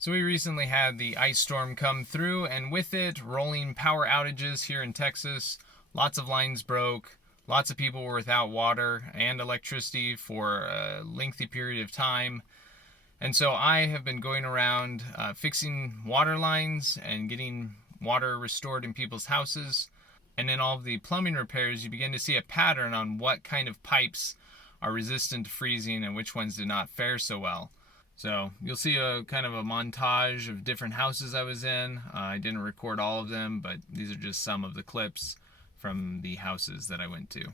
So we recently had the ice storm come through, and with it, rolling power outages here in Texas. Lots of lines broke, lots of people were without water and electricity for a lengthy period of time. And so I have been going around fixing water lines and getting water restored in people's houses. And in all of the plumbing repairs, you begin to see a pattern on what kind of pipes are resistant to freezing and which ones did not fare so well. So you'll see a kind of a montage of different houses I was in. I didn't record all of them, but these are just some of the clips from the houses that I went to.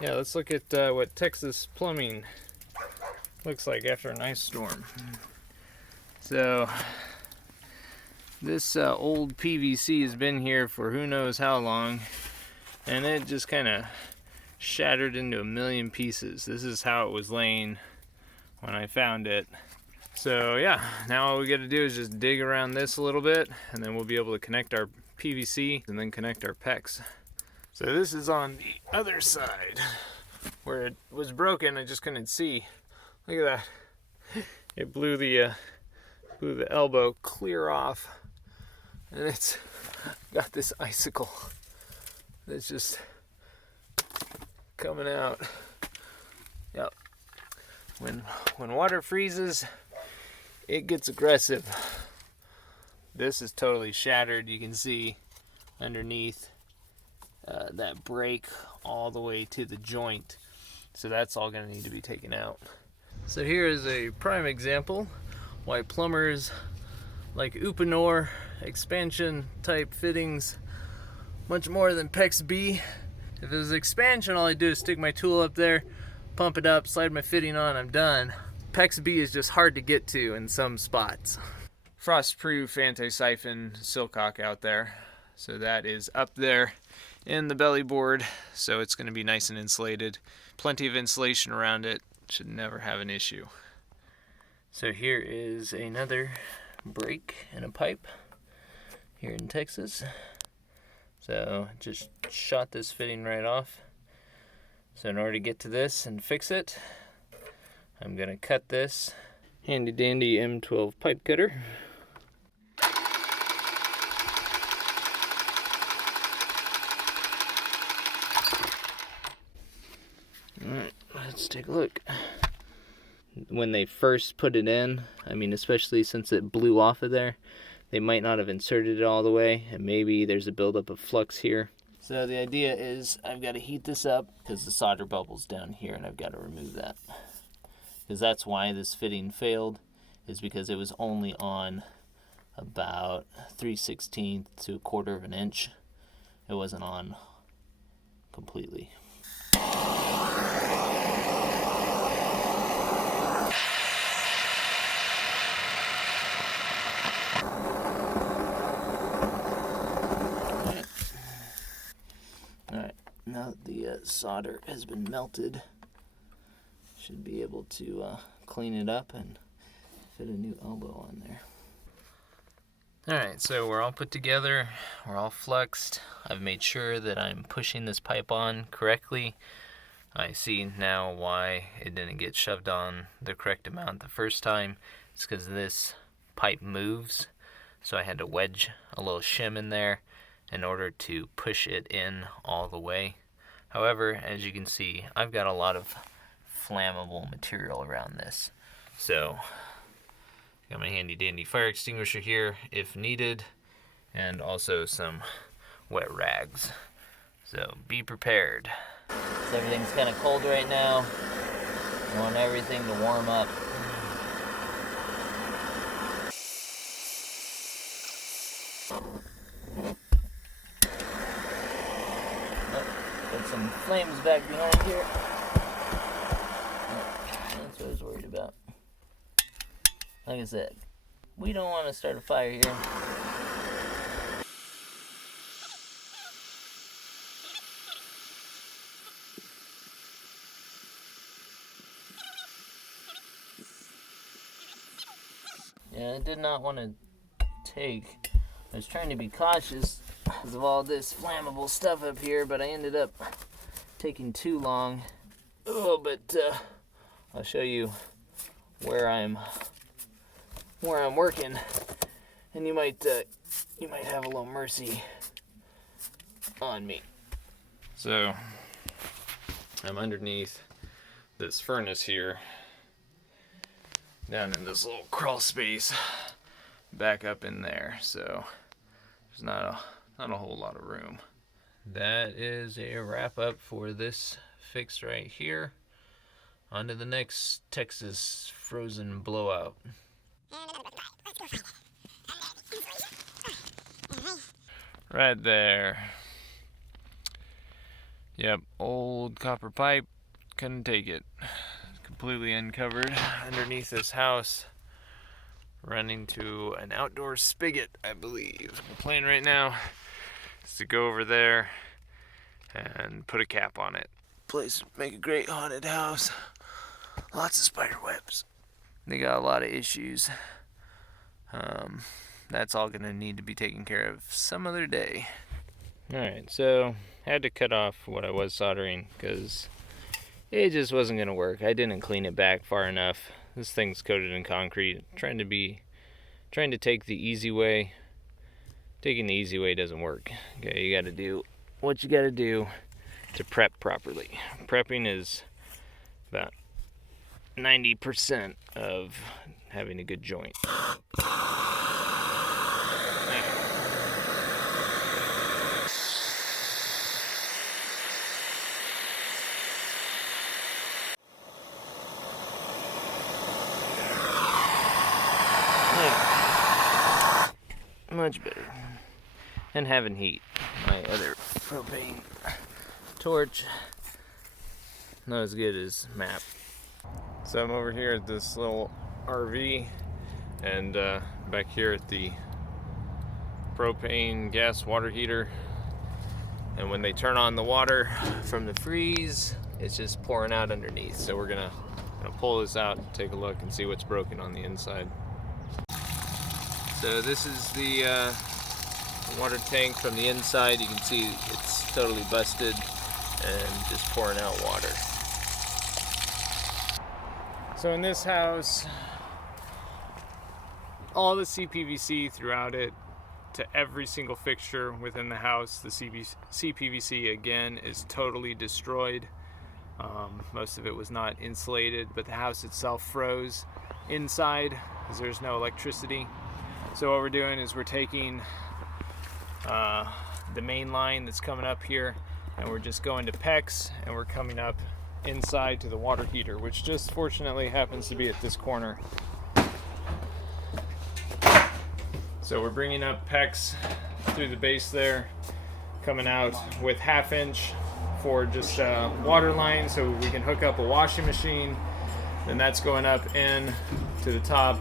Yeah, let's look at what Texas plumbing looks like after an ice storm. So this old PVC has been here for who knows how long, and it just kind of shattered into a million pieces. This is how it was laying when I found it. So yeah, now all we got to do is just dig around this a little bit, and then we'll be able to connect our PVC and then connect our PEX. So this is on the other side where it was broken. I just couldn't see. Look at that. It blew the elbow clear off, and it's got this icicle that's just coming out. Yep. When water freezes, it gets aggressive. This is totally shattered. You can see underneath that break all the way to the joint. So that's all going to need to be taken out. So here is a prime example why plumbers like Uponor expansion type fittings much more than PEX B. If it was expansion, all I do is stick my tool up there, pump it up, slide my fitting on, I'm done. PEX B is just hard to get to in some spots. Frost-proof anti-siphon silcock out there. So that is up there in the belly board, so it's going to be nice and insulated. Plenty of insulation around it, should never have an issue. So here is another break in a pipe here in Texas. So just shot this fitting right off. So in order to get to this and fix it, I'm going to cut this handy dandy M12 pipe cutter. Alright, let's take a look. When they first put it in, I mean, especially since it blew off of there, they might not have inserted it all the way, and maybe there's a buildup of flux here. So the idea is I've got to heat this up because the solder bubble's down here, and I've got to remove that. Because that's why this fitting failed, is because it was only on about 3/16 to 1/4 of an inch. It wasn't on completely. Now that the solder has been melted, should be able to clean it up and fit a new elbow on there. Alright, so we're all put together, we're all fluxed. I've made sure that I'm pushing this pipe on correctly. I see now why it didn't get shoved on the correct amount the first time. It's because this pipe moves, so I had to wedge a little shim in there in order to push it in all the way. However, as you can see, I've got a lot of flammable material around this. So, got my handy dandy fire extinguisher here if needed, and also some wet rags. So, be prepared. So everything's kind of cold right now. I want everything to warm up. Got some flames back behind here. That's what I was worried about. Like I said, we don't want to start a fire here. Yeah, I did not want to take. I was trying to be cautious because of all this flammable stuff up here, but I ended up taking too long. Oh, but I'll show you where I'm where I'm working, and you might have a little mercy on me. So I'm underneath this furnace here, down in this little crawl space, back up in there. So there's not a whole lot of room. That is a wrap up for this fix right here. On to the next Texas frozen blowout. Right there. Yep, old copper pipe, couldn't take it. Completely uncovered underneath this house, running to an outdoor spigot, I believe. The plan right now is to go over there and put a cap on it. Place would make a great haunted house. Lots of spider webs. They got a lot of issues. That's all gonna need to be taken care of some other day. Alright, so had to cut off what I was soldering because it just wasn't gonna work. I didn't clean it back far enough. This thing's coated in concrete. Trying to take the easy way. Taking the easy way doesn't work. Okay, you gotta do what you gotta do to prep properly. Prepping is about 90% of having a good joint. Much better. And having heat. My other propane torch, not as good as MAP. So I'm over here at this little RV, and back here at the propane gas water heater. And when they turn on the water from the freeze, it's just pouring out underneath. So we're gonna pull this out and take a look and see what's broken on the inside. So this is the water tank from the inside. You can see it's totally busted and just pouring out water. So in this house, all the CPVC throughout it, to every single fixture within the house, the CPVC again is totally destroyed. Most of it was not insulated, but the house itself froze inside because there's no electricity. So what we're doing is we're taking the main line that's coming up here, and we're just going to PEX, and we're coming up inside to the water heater, which just fortunately happens to be at this corner. So we're bringing up PEX through the base there, coming out with 1/2 inch for just water line so we can hook up a washing machine. Then that's going up in to the top,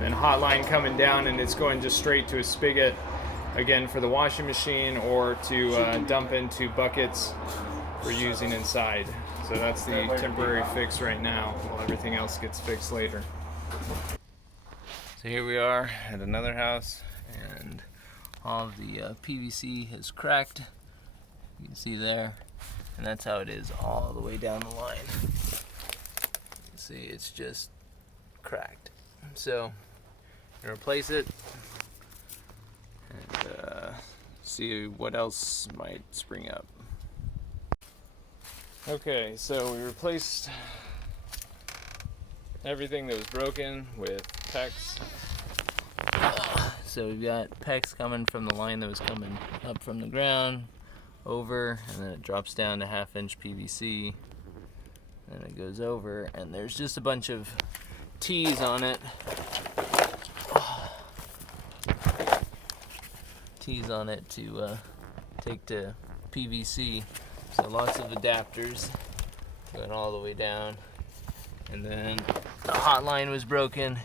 then hot line coming down, and it's going just straight to a spigot again for the washing machine or to dump into buckets we're using inside. So that's the temporary fix right now while everything else gets fixed later. So here we are at another house, and all of the PVC has cracked. You can see there, and that's how it is all the way down the line. You can see it's just cracked. So I'm gonna replace it and see what else might spring up. Okay, so we replaced everything that was broken with PEX. So we've got PEX coming from the line that was coming up from the ground over, and then it drops down to 1/2 inch PVC, and it goes over, and there's just a bunch of T's on it. T's on it to take to PVC. So lots of adapters going all the way down. And then the hot line was broken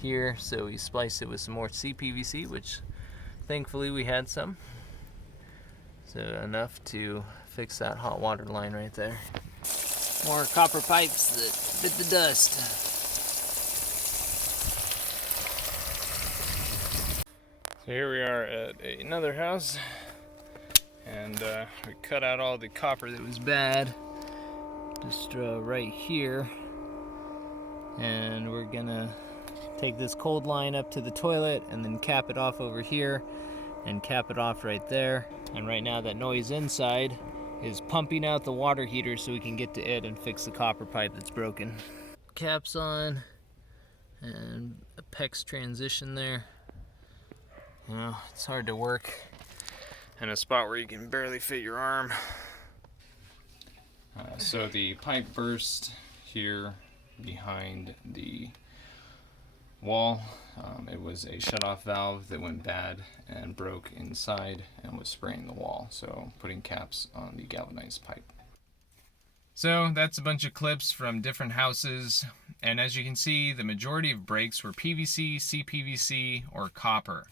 here, so we spliced it with some more CPVC, which thankfully we had some. So enough to fix that hot water line right there. More copper pipes that bit the dust. So here we are at another house, and we cut out all the copper that was bad, just right here, and we're gonna take this cold line up to the toilet and then cap it off over here and cap it off right there. And right now that noise inside is pumping out the water heater so we can get to it and fix the copper pipe that's broken. Caps on and a PEX transition there. You know, it's hard to work in a spot where you can barely fit your arm. So the pipe burst here behind the wall. It was a shutoff valve that went bad and broke inside and was spraying the wall, so putting caps on the galvanized pipe. So that's a bunch of clips from different houses, and as you can see, the majority of breaks were PVC, CPVC, or copper.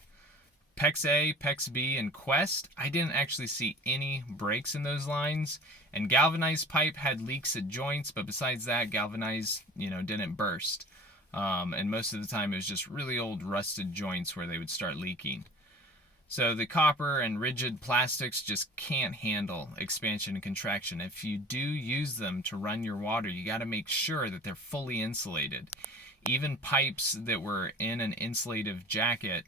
PEX A, PEX B, and Quest, I didn't actually see any breaks in those lines, and galvanized pipe had leaks at joints, but besides that, galvanized, didn't burst. And most of the time it was just really old rusted joints where they would start leaking. So the copper and rigid plastics just can't handle expansion and contraction. If you do use them to run your water, you got to make sure that they're fully insulated. Even pipes that were in an insulative jacket,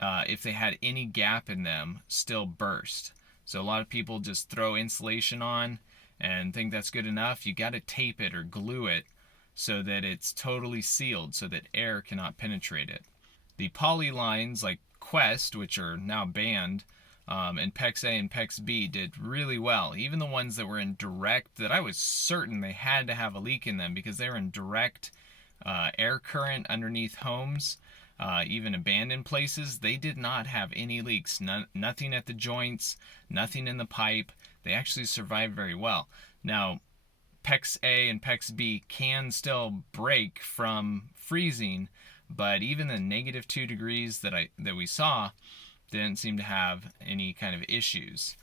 if they had any gap in them, still burst. So a lot of people just throw insulation on and think that's good enough. You got to tape it or glue it so that it's totally sealed so that air cannot penetrate it. The poly lines like Quest, which are now banned, and PEX A and PEX B did really well. Even the ones that were in direct, that I was certain they had to have a leak in them because they were in direct air current underneath homes, even abandoned places, they did not have any leaks. Nothing at the joints, nothing in the pipe. They actually survived very well. Now, PEX A and PEX B can still break from freezing, but even the -2 degrees that we saw didn't seem to have any kind of issues.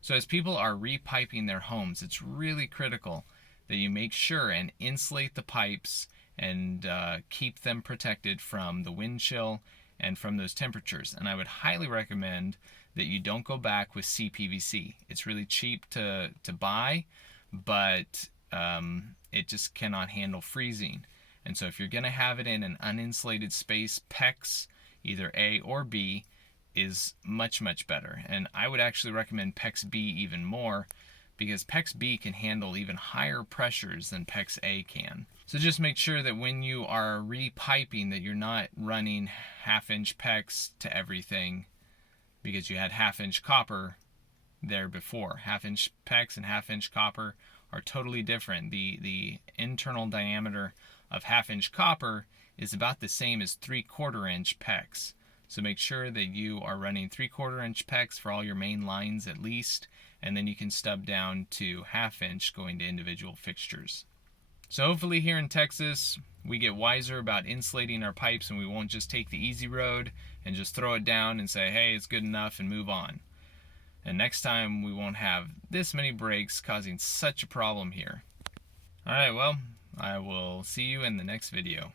So as people are repiping their homes, it's really critical that you make sure and insulate the pipes and keep them protected from the wind chill and from those temperatures. And I would highly recommend that you don't go back with CPVC. It's really cheap to buy, but it just cannot handle freezing. And so if you're going to have it in an uninsulated space, PEX, either A or B, is much, much better. And I would actually recommend PEX B even more because PEX B can handle even higher pressures than PEX A can. So just make sure that when you are repiping that you're not running 1/2-inch PEX to everything because you had 1/2-inch copper there before. 1/2-inch PEX and 1/2-inch copper are totally different. The internal diameter of 1/2-inch copper is about the same as 3/4-inch PEX. So make sure that you are running 3/4-inch PEX for all your main lines at least, and then you can stub down to 1/2-inch going to individual fixtures. So hopefully here in Texas, we get wiser about insulating our pipes and we won't just take the easy road and just throw it down and say, hey, it's good enough and move on. And next time we won't have this many breaks causing such a problem here. Alright, well, I will see you in the next video.